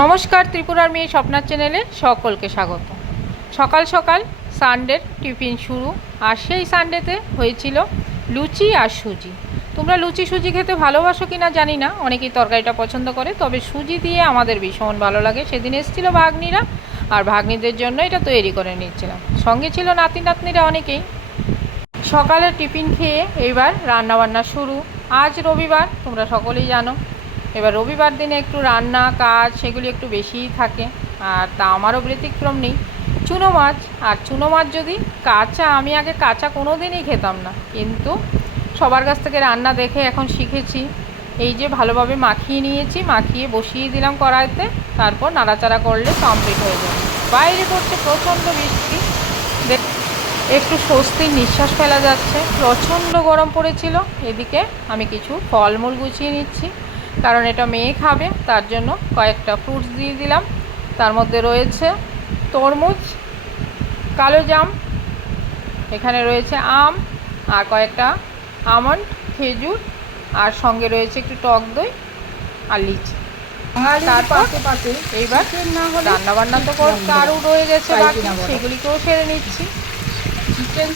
নমস্কার, ত্রিপুরার মেয়ে স্বপ্নার চ্যানেলে সকলকে স্বাগত। সকাল সকাল সানডের টিফিন শুরু, আর সেই সানডেতে হয়েছিল লুচি আর সুজি। তোমরা লুচি সুজি খেতে ভালোবাসো কিনা জানি না, অনেকেই তরকারিটা পছন্দ করে, তবে সুজি দিয়ে আমাদের ভীষণ ভালো লাগে। সেদিন এসেছিলো ভাগ্নিরা, আর ভাগ্নিদের জন্য এটা তৈরি করে নিচ্ছিলাম। সঙ্গে ছিল নাতি নাতনিরা অনেকেই। সকালের টিফিন খেয়ে এইবার রান্নাবান্না শুরু। আজ রবিবার, তোমরা সকলেই জানো। এবার রবিবার দিনে একটু রান্না কাজ সেগুলি একটু বেশিই থাকে, আর তা আমারও ব্যতিক্রম নেই। চুনো মাছ, আর চুনো মাছ যদি কাঁচা, আমি আগে কাঁচা কোনো দিনই খেতাম না, কিন্তু সবার কাছ থেকে রান্না দেখে এখন শিখেছি। এই যে ভালোভাবে মাখিয়ে নিয়েছি, মাখিয়ে বসিয়ে দিলাম কড়াইতে, তারপর নাড়াচাড়া করলে কমপ্লিট হয়ে যাবে। বাইরে পড়ছে প্রচণ্ড বৃষ্টি, একটু স্বস্তির নিঃশ্বাস ফেলা যাচ্ছে। প্রচণ্ড গরম পড়েছিল। এদিকে আমি কিছু ফলমূল গুছিয়ে নিচ্ছি, কারণ এটা মেয়ে খাবে, তার জন্য কয়েকটা ফ্রুটস দিয়ে দিলাম। তার মধ্যে রয়েছে তরমুজ, কালো জাম, এখানে রয়েছে আম, আর কয়েকটা আমন্ড, খেজুর, আর সঙ্গে রয়েছে একটু টক দই আর লিচি। তারপর এইবার রান্নাবান্না তো আরও রয়ে গেছে বাকি, সেগুলিকেও সেরে নিচ্ছি। চিকেন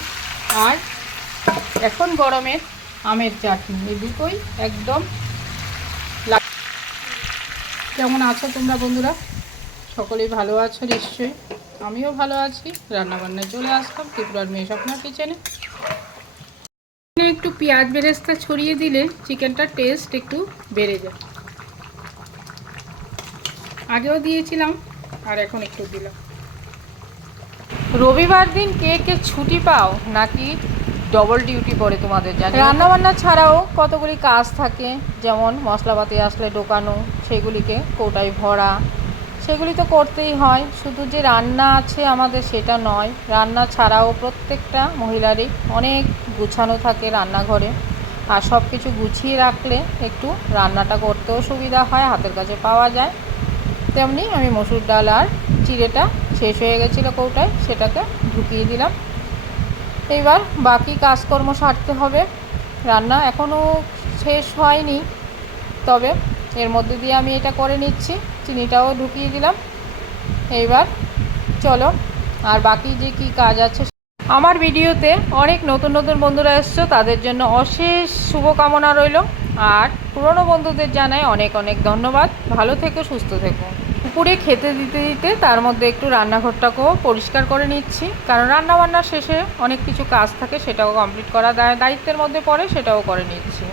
আর এখন গরমের আমের চাটনি, এই দুটোই একদম। কেমন আছো তোমরা বন্ধুরা? সকলেই ভালো আছো নিশ্চয়ই, আমিও ভালো আছি। রান্নাবান্নায় চলে আসলাম ত্রিপুরার মেয়ে স্বপ্নার কিচেনে। একটু পেঁয়াজ বেরেস্তা ছড়িয়ে দিলে চিকেনটার টেস্ট একটু বেড়ে যায়। আগেও দিয়েছিলাম, আর এখন একটু দিলাম। রবিবার দিন কে কে ছুটি পাও, নাকি ডবল ডিউটি পড়ে তোমাদের? জানি রান্নাবান্না ছাড়াও কতগুলি কাজ থাকে, যেমন মশলাপাতি আসলে ঢোকানো, সেগুলিকে কৌটায় ভরা, সেগুলি তো করতেই হয়। শুধু যে রান্না আছে আমাদের সেটা নয়, রান্না ছাড়াও প্রত্যেকটা মহিলারই অনেক গুছানো থাকে রান্নাঘরে, আর সব কিছু গুছিয়ে রাখলে একটু রান্নাটা করতেও সুবিধা হয়, হাতের কাছে পাওয়া যায়। তেমনি আমি মসুর ডাল আর চিড়েটা শেষ হয়ে গেছিলো কৌটায়, সেটাকে ঢুকিয়ে দিলাম। এইবার বাকি কাজকর্ম সারতে হবে। রান্না এখনও শেষ হয়নি, তবে এর মধ্যে দিয়ে আমি এটা করে নিচ্ছি। চিনিটাও ঢুকিয়ে দিলাম। এইবার চলো, আর বাকি যে কি কাজ আছে। আমার ভিডিওতে অনেক নতুন নতুন বন্ধুরা এসছো, তাদের জন্য অশেষ শুভকামনা রইল, আর পুরনো বন্ধুদের জানাই অনেক অনেক ধন্যবাদ। ভালো থেকো, সুস্থ থেকো। দুপুরে খেতে দিতে দিতে তার মধ্যে একটু রান্নাঘরটাকেও পরিষ্কার করে নিচ্ছি, কারণ রান্নাবান্নার শেষে অনেক কিছু কাজ থাকে, সেটাও কমপ্লিট করা দায়িত্বের মধ্যে পড়ে, সেটাও করে নিচ্ছি।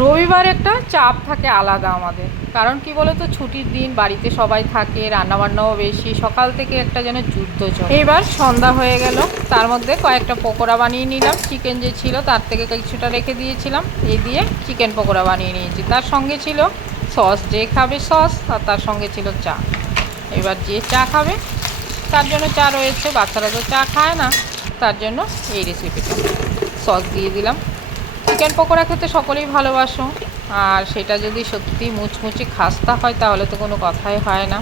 রবিবার একটা চাপ থাকে আলাদা আমাদের, কারণ কি বলো তো, ছুটির দিন, বাড়িতে সবাই থাকে, রান্নাবান্নাও বেশি, সকাল থেকে একটা যেন যুদ্ধ চলে। এইবার সন্ধ্যা হয়ে গেল, তার মধ্যে কয়েকটা পকোড়া বানিয়ে নিলাম। চিকেন যে ছিল তার থেকে কিছুটা রেখে দিয়েছিলাম, এই দিয়ে চিকেন পকোড়া বানিয়ে নিয়েছি। তার সঙ্গে ছিল সস, যে খাবে সস, আর তার সঙ্গে ছিল চা। এবার যে চা খাবে তার জন্য চা রয়েছে, বাচ্চারা তো চা খায় না, তার জন্য এই রেসিপিটা। সস দিয়ে দিলাম। চিকেন পকোড়া খেতে সকলেই ভালোবাসো, আর সেটা যদি সত্যি মুচমুচে খাস্তা হয় তাহলে তো কোনো কথাই হয় না।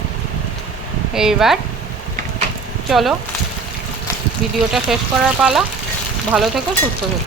এইবার চলো ভিডিওটা শেষ করার পালা। ভালো থেকো, সুস্থ থেকো।